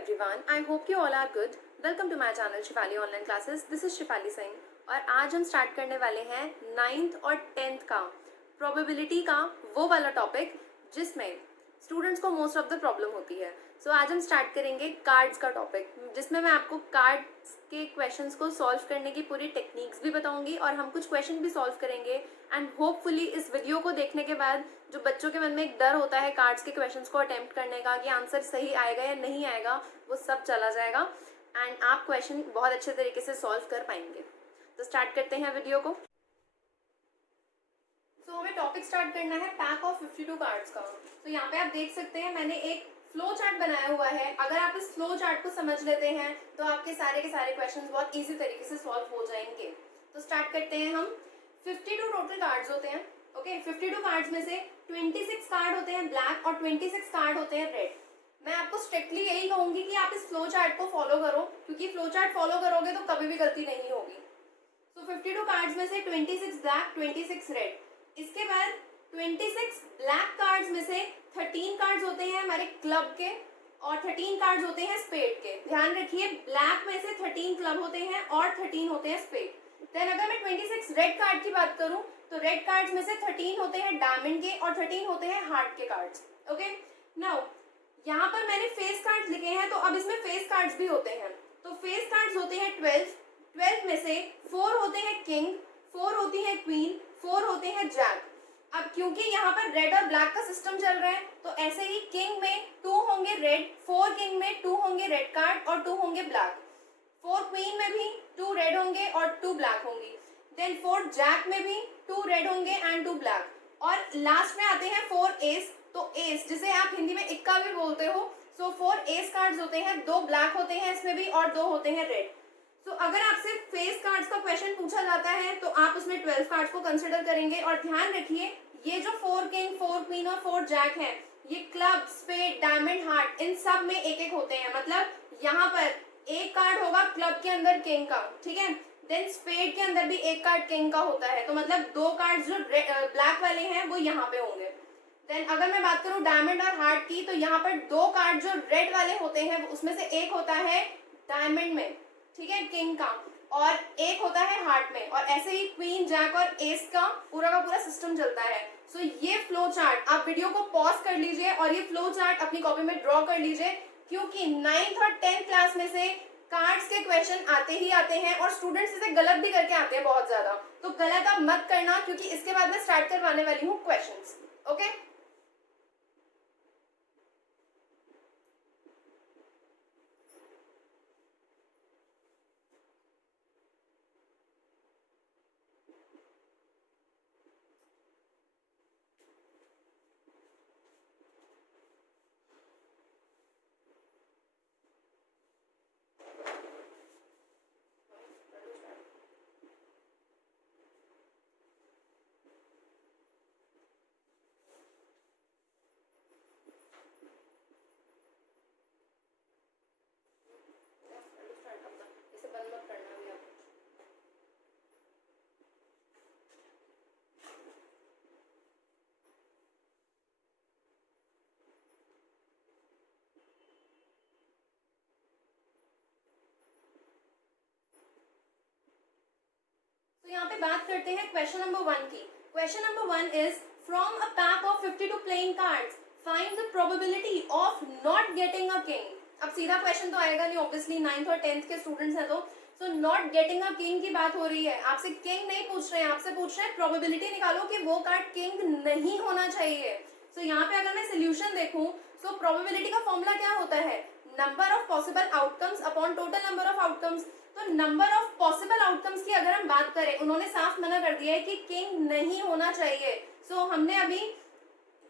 everyone. I hope you all are good. Welcome to my channel Shifali Online Classes. This is Shifali Singh और आज हम start करने वाले हैं 9th और 10th का प्रोबेबिलिटी का वो वाला टॉपिक जिसमें स्टूडेंट्स को मोस्ट ऑफ द प्रॉब्लम होती है. सो आज हम स्टार्ट करेंगे कार्ड्स का टॉपिक जिसमें मैं आपको कार्ड्स के क्वेश्चंस को सॉल्व करने की पूरी टेक्निक्स भी बताऊंगी और हम कुछ क्वेश्चन भी सॉल्व करेंगे. एंड होपफुली इस वीडियो को देखने के बाद जो बच्चों के मन में एक डर होता है कार्ड्स के क्वेश्चंस को अटेम्प्ट करने का कि आंसर सही आएगा या नहीं आएगा, वो सब चला जाएगा एंड आप क्वेश्चन बहुत अच्छे तरीके से सॉल्व कर पाएंगे. तो स्टार्ट करते हैं वीडियो को. तो हमें टॉपिक स्टार्ट करना है पैक ऑफ 52 कार्ड्स का. तो यहाँ पे आप देख सकते हैं मैंने एक फ्लो चार्ट बनाया हुआ है. अगर आप इस फ्लो चार्ट को समझ लेते हैं तो आपके सारे के सारे क्वेश्चंस बहुत इजी तरीके से सॉल्व हो जाएंगे. तो स्टार्ट करते हैं हम. 52 टोटल कार्ड्स होते हैं. ओके 52 कार्ड्स में से 26 कार्ड होते हैं ब्लैक और 26 कार्ड होते हैं रेड. मैं आपको स्ट्रिक्टली यही कहूंगी कि आप इस फ्लो चार्ट को फॉलो करो क्योंकि फ्लो चार्ट फॉलो करोगे तो कभी भी गलती नहीं होगी. सो 52 कार्ड्स में से 26 ब्लैक 26 रेड. इसके बाद 26 ब्लैक कार्ड्स में से 13 कार्ड्स होते हैं हमारे क्लब के और 13 कार्ड्स होते हैं स्पेड के. ध्यान रखिए ब्लैक में से 13 क्लब होते हैं और 13 होते हैं स्पेड. देन अगर मैं 26 रेड कार्ड की बात करूं तो रेड कार्ड्स में से 13 होते हैं डायमंड के और 13 होते हैं हार्ट के कार्ड्स. ओके नाउ यहाँ पर मैंने फेस कार्ड्स लिखे हैं तो अब इसमें फेस कार्ड्स भी होते हैं. तो फेस कार्ड्स होते हैं 12 में से 4 होते हैं किंग, 4 होती है क्वीन, 4 होते हैं जैक. अब क्योंकि यहाँ पर रेड और ब्लैक का सिस्टम चल रहा है तो ऐसे ही किंग में 2 होंगे रेड, 4 किंग में 2 होंगे रेड कार्ड और 2 होंगे ब्लैक. 4 क्वीन में भी 2 रेड होंगे और 2 ब्लैक होंगी. देन 4 जैक में भी 2 रेड होंगे एंड 2 ब्लैक. और लास्ट में आते हैं 4 एस. तो एस जिसे आप हिंदी में इक्का भी बोलते हो. सो 4 एस कार्ड्स होते हैं, 2 ब्लैक होते हैं इसमें भी और 2 होते हैं रेड. तो अगर आपसे फेस कार्ड्स का क्वेश्चन पूछा जाता है तो आप उसमें 12 कार्ड्स को कंसिडर करेंगे. और ध्यान रखिए ये जो 4 किंग 4 क्वीन और 4 जैक है ये क्लब स्पेड डायमंड हार्ट इन सब में एक एक होते हैं. मतलब यहाँ पर एक कार्ड होगा क्लब के अंदर किंग का, ठीक है. देन स्पेड के अंदर भी एक कार्ड किंग का होता है. तो मतलब 2 कार्ड जो ब्लैक वाले हैं वो यहाँ पे होंगे. देन अगर मैं बात करूँ डायमंड और हार्ट की तो यहाँ पर 2 कार्ड जो रेड वाले होते हैं उसमें से एक होता है डायमंड में, ठीक है, किंग का, और एक होता है हार्ट में. और ऐसे ही क्वीन जैक और एस का पूरा सिस्टम चलता है. सो ये फ्लो चार्ट आप वीडियो को पॉज कर लीजिए और ये फ्लो चार्ट अपनी कॉपी में ड्रॉ कर लीजिए क्योंकि 9th और 10th क्लास में से कार्ड्स के क्वेश्चन आते ही आते हैं और स्टूडेंट्स इसे गलत भी करके आते हैं बहुत ज्यादा. तो गलत आप मत करना क्योंकि इसके बाद मैं स्टार्ट करवाने वाली हूँ क्वेश्चंस. ओके इसे बंद मत करना अभी आप. तो यहाँ पे बात करते हैं क्वेश्चन नंबर 1 की. Question number 1 is from a pack of 52 playing cards find the probability of not getting a king. अब सीधा क्वेश्चन तो आएगा नहीं, ऑब्वियसली 9th और 10th के स्टूडेंट्स हैं तो नॉट गेटिंग अ किंग की बात हो रही है. आपसे किंग नहीं पूछ रहे हैं, आपसे पूछ रहे हैं प्रोबेबिलिटी निकालो कि वो कार्ड किंग नहीं होना चाहिए. सो यहाँ पे अगर मैं सोल्यूशन देखूं तो प्रोबेबिलिटी का फॉर्मूला क्या होता है, number of possible outcomes upon total number of outcomes. तो नंबर ऑफ पॉसिबल आउटकम्स की अगर हम बात करें उन्होंने साफ मना कर दिया है कि किंग नहीं होना चाहिए. सो हमने अभी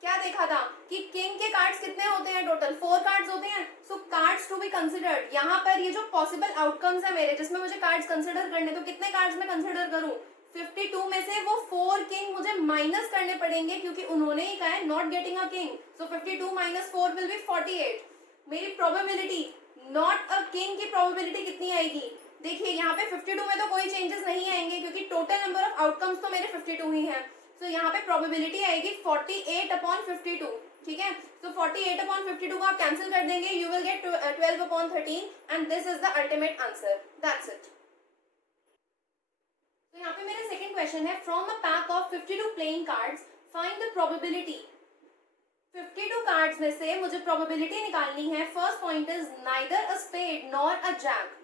क्या देखा था कि किंग के कार्ड्स कितने होते हैं, टोटल 4 कार्ड्स होते हैं. सो कार्ड्स टू बी कंसिडर्ड, यहाँ पर ये जो पॉसिबल आउटकम्स है मेरे जिसमें मुझे कार्ड्स कंसिडर करने, तो कितने कार्ड्स मैं कंसिडर करूं, 52 में से वो 4 किंग मुझे माइनस करने पड़ेंगे क्योंकि उन्होंने ही कहा है not getting a king. So 52 minus 4 will be 48. मेरी प्रोबेबिलिटी नॉट अ किंग की प्रोबेबिलिटी कितनी आएगी, देखिए यहाँ पे 52 में तो कोई चेंजेस नहीं आएंगे क्योंकि टोटल नंबर ऑफ आउटकम्स तो मेरे 52 ही हैं. तो यहाँ पे प्रोबेबिलिटी आएगी 48 अपॉन 52. ठीक है, तो 48/52 को आप कैंसिल कर देंगे, you will get 12/13 and this is the ultimate answer, that's it. तो यहाँ पे मेरा सेकंड क्वेश्चन है, from a pack of 52 playing cards find the probability. 52 cards में से मुझे प्रोबेबिलिटी निकालनी है। First point is neither a spade nor a jack,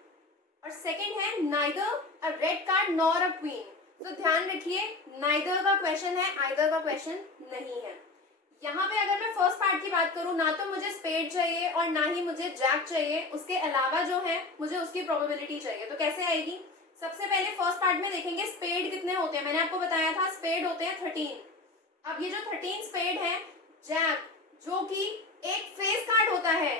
और सेकंड है neither a red card nor a queen. तो ध्यान रखिए, नाइदर का क्वेश्चन है, आइदर का क्वेश्चन नहीं है। यहाँ पे अगर मैं फर्स्ट पार्ट की बात करूँ, ना तो मुझे स्पेड चाहिए और ना ही मुझे जैक चाहिए, उसके अलावा जो है मुझे उसकी प्रोबेबिलिटी चाहिए। तो कैसे आएगी? सबसे पहले फर्स्ट पार्ट में देखेंगे स्पेड कितने होते हैं। मैंने आपको बताया था स्पेड होते हैं 13। अब ये जो 13 स्पेड है, जैक जो कि एक फेस कार्ड होता है,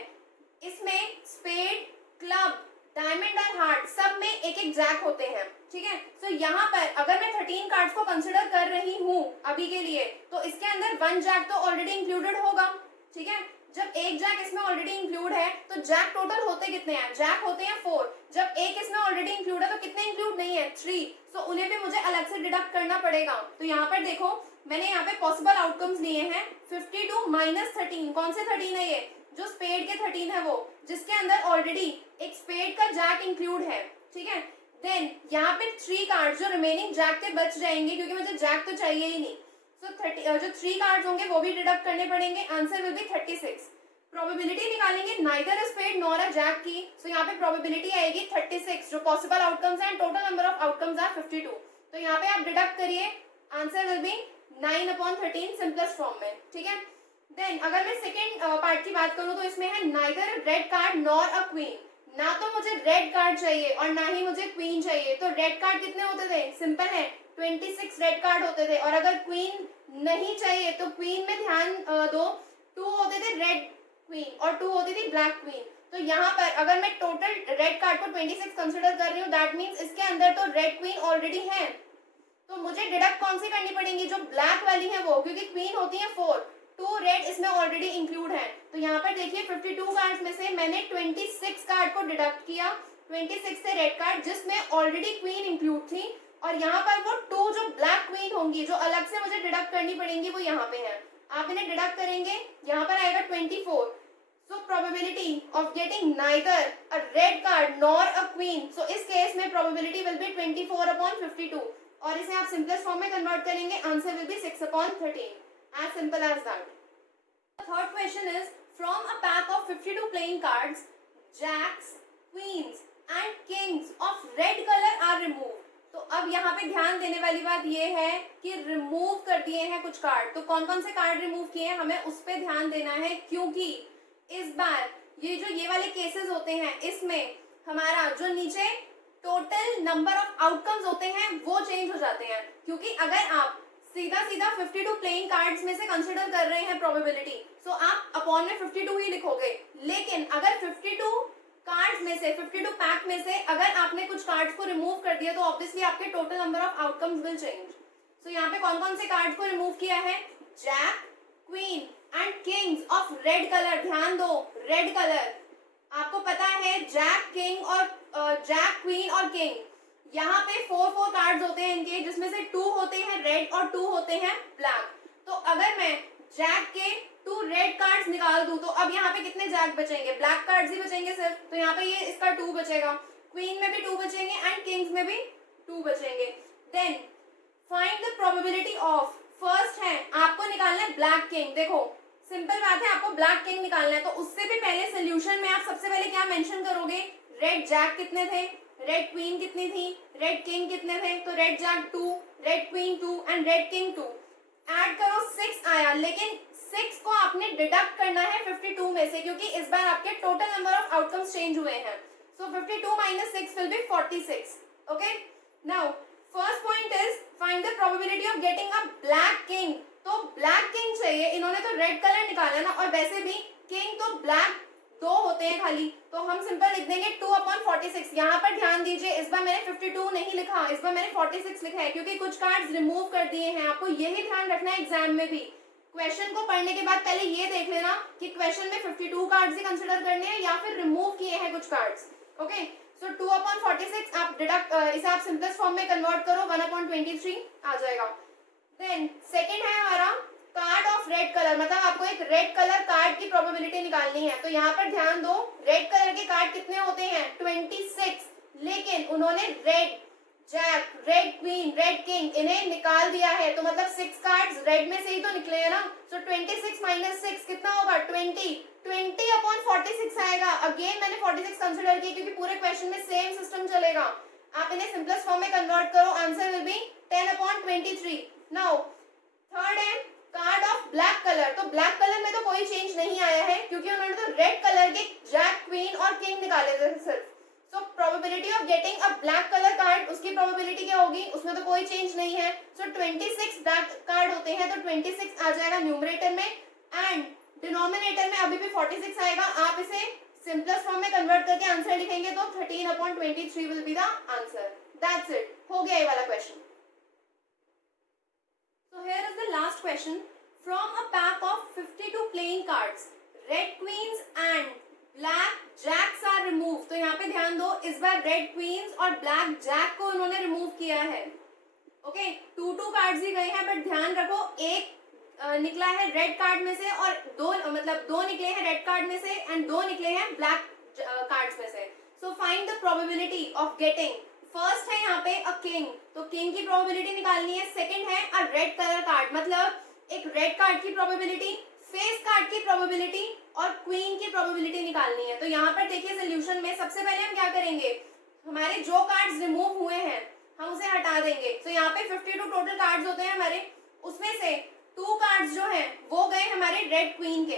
इसमें स्पेड, क्लब, डायमंड और हार्ट सब में एक एक जैक होते हैं, ठीक है। तो यहाँ पर अगर मैं 13 कार्ड्स को कंसिडर कर रही हूँ अभी के लिए, तो इसके अंदर 1 जैक तो ऑलरेडी इंक्लूडेड होगा, ठीक है। जब एक जैक इसमें ऑलरेडी इंक्लूड है तो जैक टोटल होते कितने हैं? जैक होते हैं 4। जब एक इसमें ऑलरेडी इंक्लूड है तो कितने इंक्लूड नहीं है? 3। तो उन्हें भी मुझे अलग से डिडक्ट करना पड़ेगा। तो यहाँ पर देखो, मैंने यहाँ पे पॉसिबल आउटकम्स लिए हैं 52 माइनस 13। कौन से 13 है ये? जो स्पेड के 13 है वो, जिसके अंदर ऑलरेडी एक स्पेड का जैक इंक्लूड है, ठीक है। देन यहाँ पे 3 कार्ड जो रिमेनिंग जैक के बच जाएंगे, क्योंकि मुझे जैक तो चाहिए ही नहीं। सो जो 3 कार्ड होंगे वो भी डिडक्ट करने पड़ेंगे। Answer will be 36। प्रोबेबिलिटी निकालेंगे neither a spade nor a jack की। सो यहाँ पे प्रोबेबिलिटी आएगी 36, जो पॉसिबल आउटकम्स हैं। Total number of outcomes are 52। तो यहाँ पे आप डिडक्ट करिए, answer will be 9/13 simplest form में, ठीक है। देन अगर मैं सेकेंड पार्ट की बात करूँ तो इसमें है neither red card nor a queen. ना तो मुझे रेड कार्ड चाहिए और ना ही मुझे क्वीन चाहिए। तो रेड कार्ड कितने होते थे? सिंपल है, 26 रेड कार्ड होते थे। और अगर क्वीन नहीं चाहिए तो क्वीन में ध्यान दो, 2 होते थे रेड क्वीन और 2 होती थी ब्लैक क्वीन। तो यहाँ पर अगर मैं टोटल रेड कार्ड को 26 कंसिडर कर रही हूँ, दैट मीन्स इसके अंदर तो रेड क्वीन ऑलरेडी है। तो मुझे डिडक्ट कौन सी करनी पड़ेगी? जो ब्लैक वाली है वो, क्योंकि क्वीन होती है 4, 2 रेड इसमें ऑलरेडी इंक्लूड है। तो यहाँ पर देखिए 52 कार्ड में से मैंने 26 कार्ड को डिडक्ट किया, 26 से रेड कार्ड जिसमें ऑलरेडी क्वीन इंक्लूड थी, और यहाँ पर वो 2 जो ब्लैक क्वीन होंगी जो अलग से मुझे डिडक्ट करनी पड़ेंगी वो यहाँ पे है। आप इन्हें डिडक्ट करेंगे, यहाँ पर आएगा 24। So probability of getting neither a red card nor a queen. So इस केस में probability will be 24/52 और इसे आप सिंपलेस्ट फॉर्म में कन्वर्ट करेंगे, answer will B 6/13, as simple as that. The third question is, from a pack of 52 playing cards, jacks, queens and kings of red color are removed. तो अब यहाँ पे ध्यान देने वाली बात ये है कि रिमूव कर दिए हैं कुछ कार्ड। तो कौन कौन से कार्ड रिमूव किए हैं हमें उस पर ध्यान देना है, क्योंकि इस बार ये वाले केसेस होते हैं, इसमें हमारा जो नीचे टोटल नंबर ऑफ आउटकम्स होते हैं वो चेंज हो जाते हैं। क्योंकि अगर आप सीधा 52 प्लेइंग कार्ड्स में से कंसिडर कर रहे हैं प्रोबेबिलिटी, तो आप अपॉन में 52 ही लिखोगे। लेकिन अगर 52 कार्ड्स में से, 52 पैक में से अगर आपने कुछ कार्ड्स को रिमूव कर दिया तो ऑब्वियसली आपके total number of outcomes will change. So यहाँ पे कौन कौन से कार्ड्स को रिमूव किया है? Jack, queen and kings of red colour. ध्यान दो, रेड कलर आपको पता है, जैक, किंग और जैक, क्वीन और किंग, यहाँ पे 4 कार्ड्स होते हैं इनके, जिसमें से 2 होते हैं रेड और 2 होते हैं ब्लैक। तो अगर मैं जैक के 2 रेड कार्ड्स निकाल दूं तो अब यहाँ पे कितने जैक बचेंगे? ब्लैक कार्ड्स ही बचेंगे सिर्फ। तो यहाँ पे ये इसका 2 बचेगा, क्वीन में भी 2 बचेंगे एंड किंग्स में भी 2 बचेंगे। Then find the probability of, first है आपको निकालना है ब्लैक किंग। देखो सिंपल बात है, आपको ब्लैक किंग निकालना है। तो उससे भी पहले सोल्यूशन में आप सबसे पहले क्या मेंशन करोगे? रेड जैक कितने थे, रेड क्वीन कितनी थी, रेड किंग कितने थे? तो red jack 2, red queen 2 and red king 2। Add करो 6 आया, लेकिन 6 को आपने डिडक्ट करना है 52 में से, क्योंकि इस बार आपके total number of outcomes change हुए हैं। सो 52 minus 6 will be 46। Okay, now first point is find the probability of getting a black king. तो ब्लैक किंग चाहिए, इन्होंने तो रेड कलर निकाला ना, और वैसे भी किंग तो ब्लैक 2 होते हैं खाली, तो हम सिंपल लिख देंगे 2/46। यहाँ पर ध्यान दीजिए, इस बार मैंने 52 नहीं लिखा, इस बार मैंने 46 लिखा है, क्योंकि कुछ कार्ड्स रिमूव कर दिए हैं। आपको यही ध्यान रखना है एग्जाम में भी। क्वेश्चन को पढ़ने के बाद पहले ये देख लेना कि क्वेश्चन में 52 कार्ड्स ही कंसिडर करने हैं या फिर रिमूव किए हैं कुछ कार्ड्स। ओके, सो 2/46 आप डिडक्ट, इसे आप सिंपलेस्ट फॉर्म में कन्वर्ट करो, 1/23 आ जाएगा। देन सेकेंड है हमारा कार्ड ऑफ रेड कलर, मतलब आपको एक रेड कलर कार्ड की प्रोबेबिलिटी निकालनी है। तो यहाँ पर ध्यान दो, रेड कलर के कार्ड कितने होते हैं 26, लेकिन उन्होंने red jack, red queen, red king इन्हें निकाल दिया है, तो मतलब 6 कार्ड्स रेड में से ही तो निकले हैं ना। सो 26 माइनस 6 कितना होगा 20 अपॉन 46 आएगा। अगेन मैंने 46 कंसिडर किया क्योंकि पूरे क्वेश्चन में सेम सिस्टम चलेगा। आप इन्हें सिंपलेस्ट फॉर्म में कन्वर्ट करो, answer will B 10 upon 23। Now third है कार्ड ऑफ ब्लैक कलर। तो ब्लैक कलर में तो कोई चेंज नहीं आया है क्योंकि उन्होंने तो रेड कलर के जैक, क्वीन और किंग निकाले थे सिर्फ। So probability of getting a black colour card, उसकी प्रोबेबिलिटी क्या होगी, उसमें तो कोई चेंज नहीं है। सो 26 ब्लैक कार्ड होते हैं तो 26 आ जाएगा न्यूमरेटर में एंड डिनोमिनेटर में अभी भी 46 आएगा। आप इसे सिंपलेस्ट फॉर्म में कन्वर्ट करके आंसर लिखेंगे तो 13 upon 23 will be the answer. That's it, हो गया ये वाला question. So here is the last question. From a pack of 52 playing cards, red queens and black jacks are removed. तो यहाँ पे ध्यान दो, इस बार red queens और black jack को उन्होंने remove किया है। ओके, 2 कार्ड्स ही गए हैं, बट ध्यान रखो एक निकला है रेड कार्ड में से और दो निकले हैं रेड कार्ड में से एंड 2 निकले हैं ब्लैक कार्ड्स में से। So find the probability of getting, first है यहाँ पे अ किंग, तो किंग की प्रोबेबिलिटी निकालनी है। सेकंड है अ रेड कलर कार्ड, मतलब एक रेड कार्ड की प्रोबेबिलिटी, फेस कार्ड की प्रोबेबिलिटी और क्वीन की प्रोबेबिलिटी निकालनी है। तो यहाँ पर देखिए सोल्यूशन में सबसे पहले हम क्या करेंगे, हमारे जो कार्ड्स रिमूव हुए हैं हम उसे हटा देंगे। तो यहाँ पे 52 टोटल कार्ड्स होते हैं हमारे, उसमें से 2 कार्ड्स जो हैं वो गए हमारे रेड क्वीन के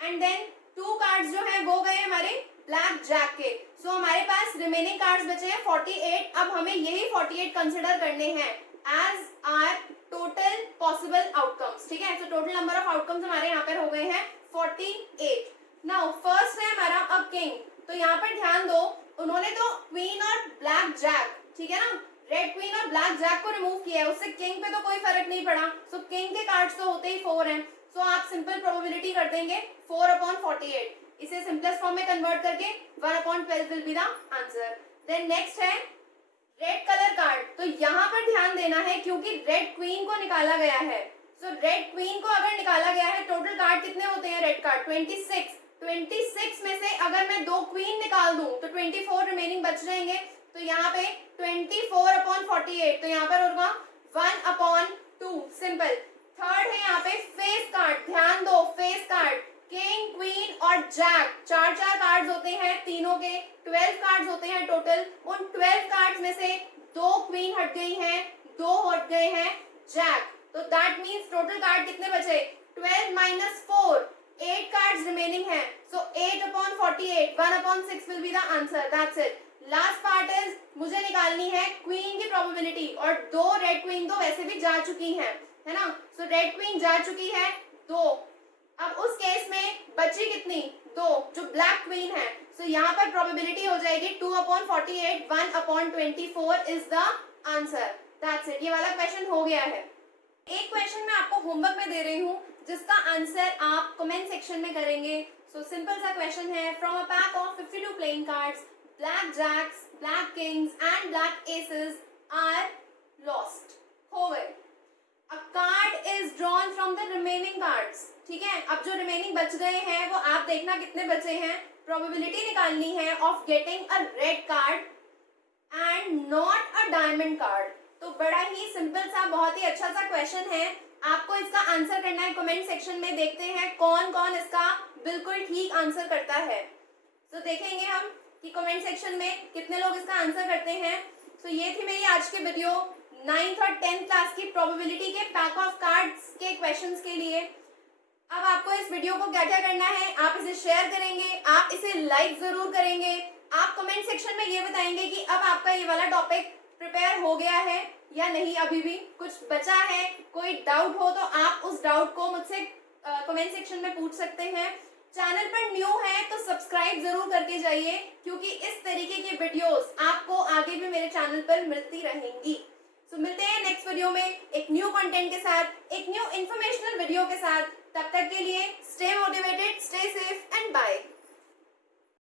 एंड देन 2 कार्ड्स जो हैं वो गए हमारे ब्लैक जैक के। सो हमारे पास रिमेनिंग कार्ड्स बचे हैं 48। अब हमें यही 48 कंसिडर करने हैं as are total possible outcomes. ठीक है, तो टोटल नंबर ऑफ आउटकम्स हमारे यहाँ पर हो गए हैं 48। नाउ फर्स्ट है हमारा अ किंग, तो यहाँ पर ध्यान दो उन्होंने तो क्वीन और ब्लैक जैक, ठीक है ना, रेड क्वीन और ब्लैक जैक को रिमूव किया है, उससे किंग पे तो कोई फर्क नहीं पड़ा। सो किंग के कार्ड्स तो होते ही 4 हैं। सो आप सिंपल प्रोबेबिलिटी कर देंगे 4 अपॉन 48, इसे सिंपलेस्ट फॉर्म में कन्वर्ट करके 1 upon 12 will be the answer. Then next है रेड कलर कार्ड, तो यहाँ पर ध्यान देना है क्योंकि रेड क्वीन को निकाला गया है। सो रेड क्वीन को अगर निकाला गया है, टोटल कार्ड कितने होते हैं रेड कार्ड 26 में से अगर मैं 2 क्वीन निकाल दूं तो 24 रिमेनिंग बच जाएंगे। तो यहाँ पे 24 अपॉन 48, तो यहाँ पर होगा 1 अपॉन 2, सिंपल। थर्ड है यहाँ पे फेस कार्ड, ध्यान दो फेस कार्ड, किंग, क्वीन और जैक, 4 कार्ड्स होते हैं तीनों के, 12 कार्ड्स होते हैं टोटल। उन 12 कार्ड्स में से 2 क्वीन हट गई हैं, 2 हट गए हैं जैक, तो दैट मीन्स टोटल कार्ड कितने बचे 12 माइनस 4, 8 कार्ड्स रिमेनिंग है। सो 8 upon 48, 1 upon 6 will be the answer. That's it. Last part is मुझे निकालनी है क्वीन की प्रोबेबिलिटी, और 2 रेड क्वीन तो वैसे भी जा चुकी हैं, है ना। सो रेड क्वीन जा चुकी है 2, अब उस केस में बची कितनी 2, जो ब्लैक क्वीन है। सो यहाँ पर प्रोबेबिलिटी हो जाएगी 2 upon 48, 1 upon 24 is the answer. That's it, ये वाला क्वेश्चन हो गया है। एक क्वेश्चन मैं आपको होमवर्क में दे रही हूँ जिसका आंसर आप कमेंट सेक्शन में करेंगे। सो सिंपल सा क्वेश्चन है, from a pack of 52 playing cards, black jacks, black kings and black aces are lost, हो गए। A card is drawn from the remaining cards, ठीक है। अब जो रिमेनिंग बच गए हैं वो आप देखना कितने बचे हैं, प्रोबेबिलिटी निकालनी है of getting a red card and not a diamond card. तो बड़ा ही सिंपल सा, बहुत ही अच्छा सा क्वेश्चन है, आपको इसका आंसर करना है कमेंट सेक्शन में। देखते हैं कौन कौन इसका बिल्कुल ठीक आंसर करता है। तो देखेंगे हम कि कमेंट सेक्शन में कितने लोग इसका आंसर करते हैं। तो ये थी मेरी आज की वीडियो 9th और 10th क्लास की प्रोबेबिलिटी के पैक ऑफ कार्ड्स के क्वेश्चंस के लिए। अब आपको इस वीडियो को क्या क्या करना है, आप इसे शेयर करेंगे, आप इसे लाइक जरूर करेंगे, आप कमेंट सेक्शन में ये बताएंगे कि अब आपका ये वाला टॉपिक प्रिपेयर हो गया है या नहीं, अभी भी कुछ बचा है, कोई डाउट हो तो आप उस डाउट को मुझसे कमेंट सेक्शन में पूछ सकते हैं। चैनल पर न्यू है तो सब्सक्राइब जरूर करके जाइए, क्योंकि इस तरीके की वीडियोस आपको आगे भी मेरे चैनल पर मिलती रहेंगी। तो मिलते हैं नेक्स्ट वीडियो में एक न्यू कंटेंट के साथ, एक न्यू इन्फॉर्मेशनल वीडियो के साथ। तब तक के लिए stay motivated, stay safe and bye.